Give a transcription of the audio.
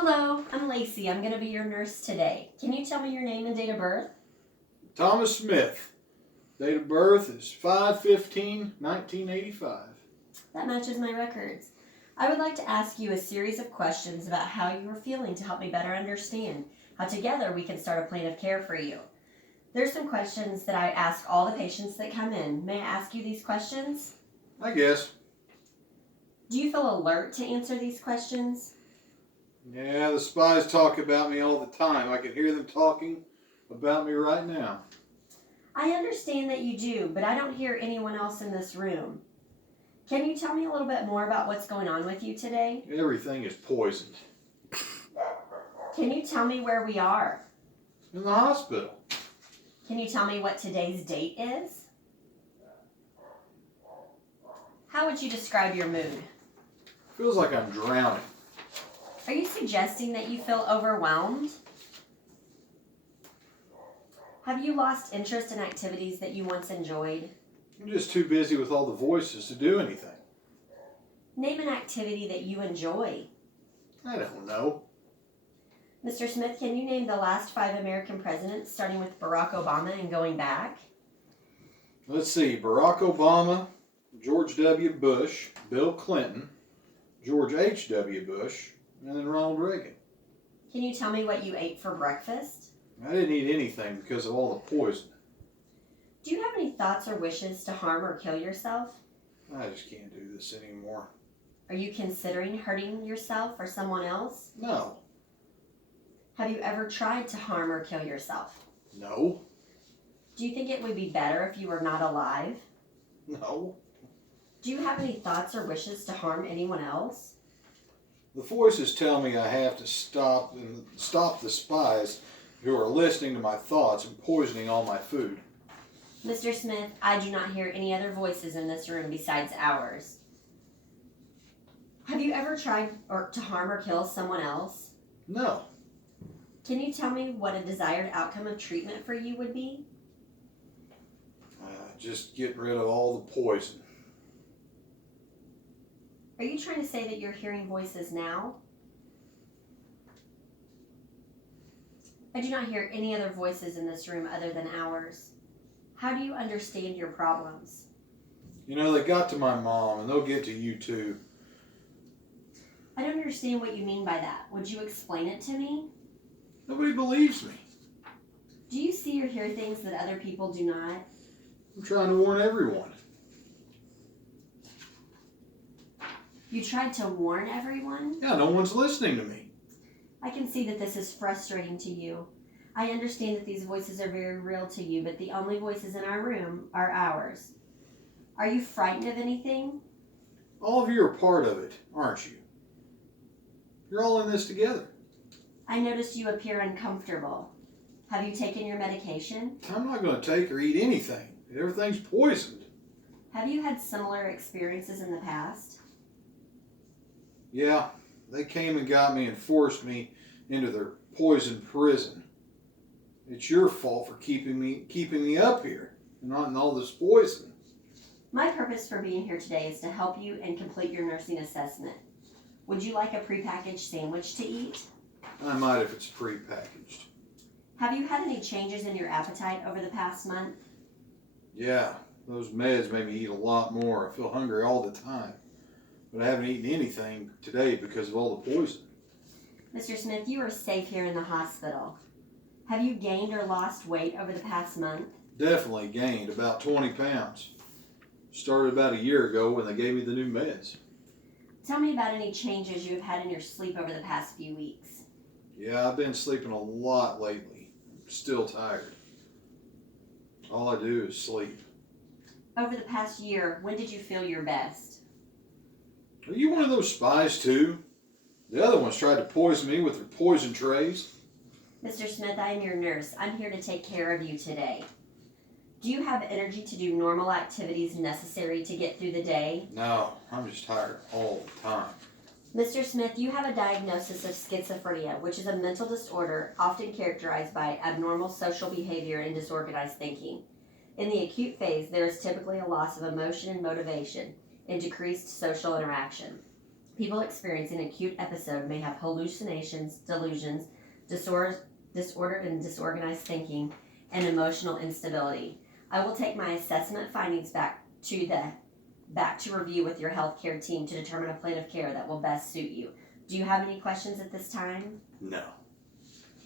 Hello, I'm Lacey. I'm going to be your nurse today. Can you tell me your name and date of birth? Thomas Smith. Date of birth is 5/15/1985. That matches my records. I would like to ask you a series of questions about how you are feeling to help me better understand how together we can start a plan of care for you. There's some questions that I ask all the patients that come in. May I ask you these questions? I guess. Do you feel alert to answer these questions? Yeah, the spies talk about me all the time. I can hear them talking about me right now. I understand that you do, but I don't hear anyone else in this room. Can you tell me a little bit more about what's going on with you today? Everything is poisoned. Can you tell me where we are? In the hospital. Can you tell me what today's date is? How would you describe your mood? Feels like I'm drowning. Are you suggesting that you feel overwhelmed? Have you lost interest in activities that you once enjoyed? I'm just too busy with all the voices to do anything. Name an activity that you enjoy. I don't know. Mr. Smith, can you name the last 5 American presidents, starting with Barack Obama and going back? Let's see. Barack Obama, George W. Bush, Bill Clinton, George H.W. Bush, and then Ronald Reagan. Can you tell me what you ate for breakfast? I didn't eat anything because of all the poison. Do you have any thoughts or wishes to harm or kill yourself? I just can't do this anymore. Are you considering hurting yourself or someone else? No. Have you ever tried to harm or kill yourself? No. Do you think it would be better if you were not alive? No. Do you have any thoughts or wishes to harm anyone else? The voices tell me I have to stop the spies who are listening to my thoughts and poisoning all my food. Mr. Smith, I do not hear any other voices in this room besides ours. Have you ever tried to harm or kill someone else? No. Can you tell me what a desired outcome of treatment for you would be? Just getting rid of all the poison. Are you trying to say that you're hearing voices now? I do not hear any other voices in this room other than ours. How do you understand your problems? You know, they got to my mom, and they'll get to you too. I don't understand what you mean by that. Would you explain it to me? Nobody believes me. Do you see or hear things that other people do not? I'm trying to warn everyone. You tried to warn everyone? Yeah, no one's listening to me. I can see that this is frustrating to you. I understand that these voices are very real to you, but the only voices in our room are ours. Are you frightened of anything? All of you are part of it, aren't you? You're all in this together. I noticed you appear uncomfortable. Have you taken your medication? I'm not going to take or eat anything. Everything's poisoned. Have you had similar experiences in the past? Yeah, they came and got me and forced me into their poison prison. It's your fault for keeping me up here and not in all this poison. My purpose for being here today is to help you and complete your nursing assessment. Would you like a prepackaged sandwich to eat? I might if it's prepackaged. Have you had any changes in your appetite over the past month? Yeah, those meds make me eat a lot more. I feel hungry all the time. But I haven't eaten anything today because of all the poison. Mr. Smith, you are safe here in the hospital. Have you gained or lost weight over the past month? Definitely gained about 20 pounds. Started about a year ago when they gave me the new meds. Tell me about any changes you have had in your sleep over the past few weeks. Yeah, I've been sleeping a lot lately. I'm still tired. All I do is sleep. Over the past year, when did you feel your best? Are you one of those spies too? The other ones tried to poison me with their poison trays. Mr. Smith, I am your nurse. I'm here to take care of you today. Do you have energy to do normal activities necessary to get through the day? No, I'm just tired all the time. Mr. Smith, you have a diagnosis of schizophrenia, which is a mental disorder often characterized by abnormal social behavior and disorganized thinking. In the acute phase, there is typically a loss of emotion and motivation and decreased social interaction. People experiencing an acute episode may have hallucinations, delusions, disordered and disorganized thinking, and emotional instability. I will take my assessment findings back to review with your healthcare team to determine a plan of care that will best suit you. Do you have any questions at this time? No.